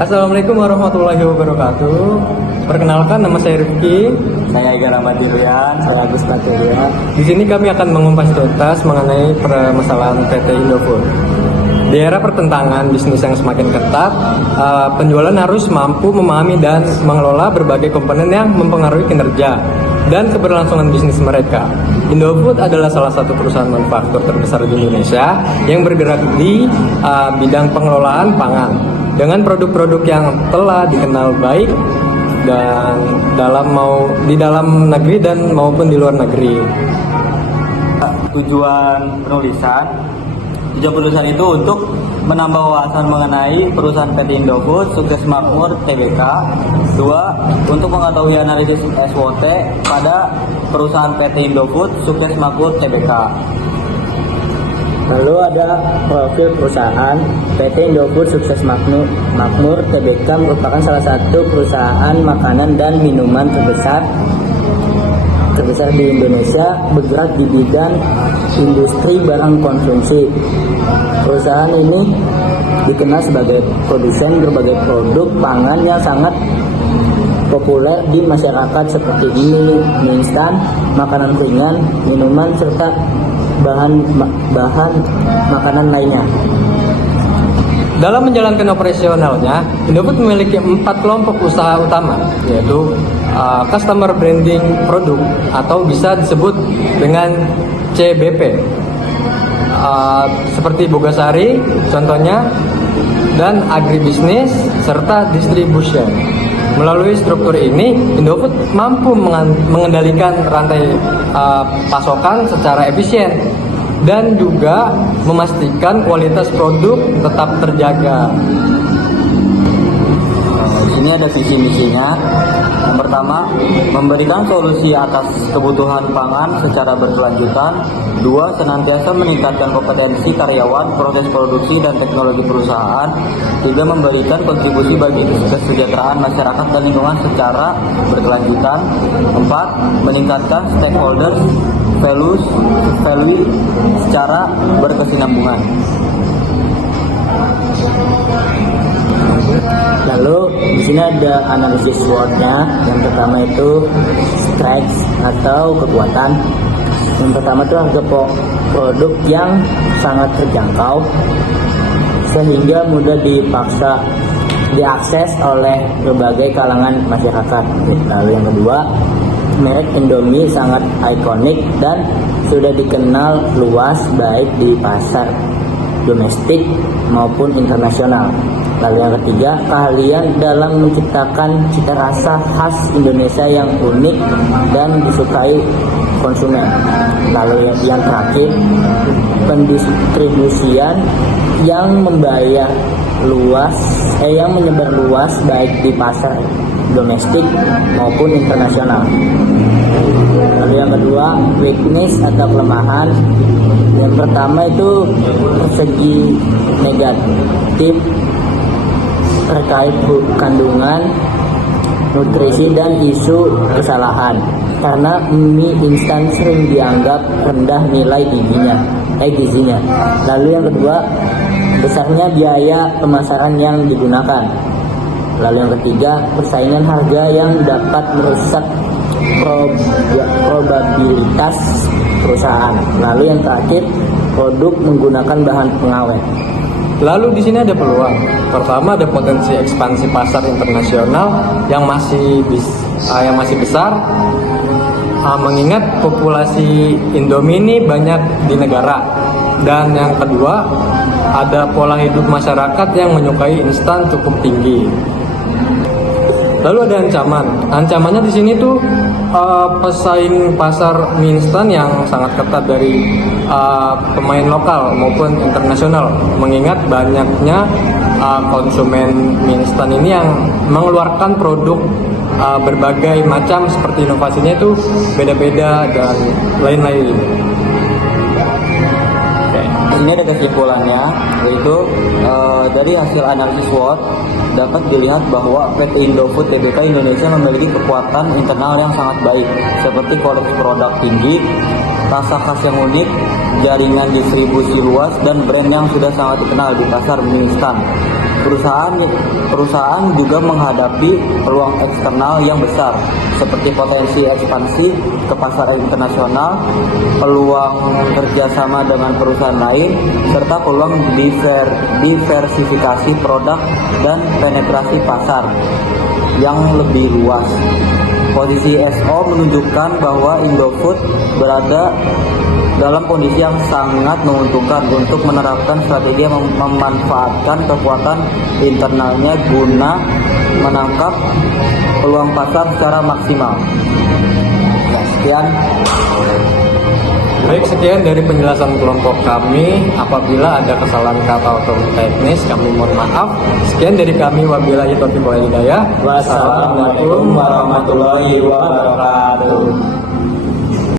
Assalamualaikum warahmatullahi wabarakatuh. Perkenalkan, nama saya Rifki. Saya Iga Rahmat Dirian, saya Agus Paturia. Di sini kami akan mengupas tuntas mengenai permasalahan PT Indofood. Di era pertentangan bisnis yang semakin ketat, penjualan harus mampu memahami dan mengelola berbagai komponen yang mempengaruhi kinerja dan keberlangsungan bisnis mereka. Indofood adalah salah satu perusahaan manufaktur terbesar di Indonesia yang bergerak di bidang pengelolaan pangan dengan produk-produk yang telah dikenal baik dan di dalam negeri dan maupun di luar negeri. Tujuan penulisan itu untuk menambah wawasan mengenai perusahaan PT Indofood Sukses Makmur Tbk. 2. Untuk mengetahui analisis SWOT pada perusahaan PT Indofood Sukses Makmur Tbk. Lalu ada profil perusahaan. PT Indofood Sukses Makmur Tbk merupakan salah satu perusahaan makanan dan minuman terbesar di Indonesia, bergerak di bidang industri barang konsumsi. Perusahaan ini dikenal sebagai produsen berbagai produk pangan yang sangat populer di masyarakat seperti mie instan, makanan ringan, minuman, serta bahan makanan lainnya. Dalam menjalankan operasionalnya, Indofood memiliki 4 kelompok usaha utama, yaitu Customer Branding Produk atau bisa disebut dengan CBP, seperti Bogasari contohnya, dan agribisnis serta distribution. Melalui struktur ini, Indofood mampu mengendalikan rantai pasokan secara efisien dan juga memastikan kualitas produk tetap terjaga. Di sini ada visi misinya. Yang pertama, memberikan solusi atas kebutuhan pangan secara berkelanjutan. 2. Senantiasa meningkatkan kompetensi karyawan, proses produksi dan teknologi perusahaan. 3. Memberikan kontribusi bagi kesejahteraan masyarakat dan lingkungan secara berkelanjutan. 4. Meningkatkan stakeholder value secara berkesinambungan. Lalu di sini ada analisis SWOT-nya. Yang pertama itu strength atau kekuatan. Yang pertama itu harga produk yang sangat terjangkau sehingga mudah diakses oleh berbagai kalangan masyarakat. Lalu yang kedua, merek Indomie sangat ikonik dan sudah dikenal luas baik di pasar domestik maupun internasional. Lalu yang ketiga, keahlian dalam menciptakan cita rasa khas Indonesia yang unik dan disukai konsumen. Lalu yang terakhir, pendistribusian yang menyebar luas baik di pasar domestik maupun internasional. Lalu yang kedua, weakness atau kelemahan. Yang pertama itu segi negatif terkait kandungan, nutrisi dan isu kesalahan. Karena mie instan sering dianggap rendah nilai gizinya. Lalu yang kedua, besarnya biaya pemasaran yang digunakan. Lalu yang ketiga, persaingan harga yang dapat merusak probabilitas perusahaan. Lalu yang terakhir, produk menggunakan bahan pengawet. Lalu di sini ada peluang. Pertama, ada potensi ekspansi pasar internasional yang masih besar. Mengingat populasi Indomie ini banyak di negara. Dan yang kedua, ada pola hidup masyarakat yang menyukai instan cukup tinggi. Lalu ada ancaman. Ancamannya di sini tuh pesaing pasar mie instan yang sangat ketat dari pemain lokal maupun internasional. Mengingat banyaknya konsumen mie instan ini yang mengeluarkan produk berbagai macam, seperti inovasinya itu beda-beda dan lain-lain. Ini ada kesimpulannya, yaitu dari hasil analisis SWOT dapat dilihat bahwa PT Indofood Tbk Indonesia memiliki kekuatan internal yang sangat baik, seperti kualitas produk tinggi, rasa khas yang unik, jaringan distribusi luas, dan brand yang sudah sangat dikenal di pasar mie instan. Perusahaan juga menghadapi peluang eksternal yang besar, seperti potensi ekspansi ke pasar internasional, peluang kerjasama dengan perusahaan lain, serta peluang diversifikasi produk dan penetrasi pasar yang lebih luas. Posisi SO menunjukkan bahwa Indofood berada dalam kondisi yang sangat menguntungkan untuk menerapkan strategi yang memanfaatkan kekuatan internalnya guna menangkap peluang pasar secara maksimal. Ya, sekian. Baik, sekian dari penjelasan kelompok kami. Apabila ada kesalahan kata atau teknis, kami mohon maaf. Sekian dari kami, wabillahi taufiq wal hidayah. Wassalamualaikum warahmatullahi wabarakatuh.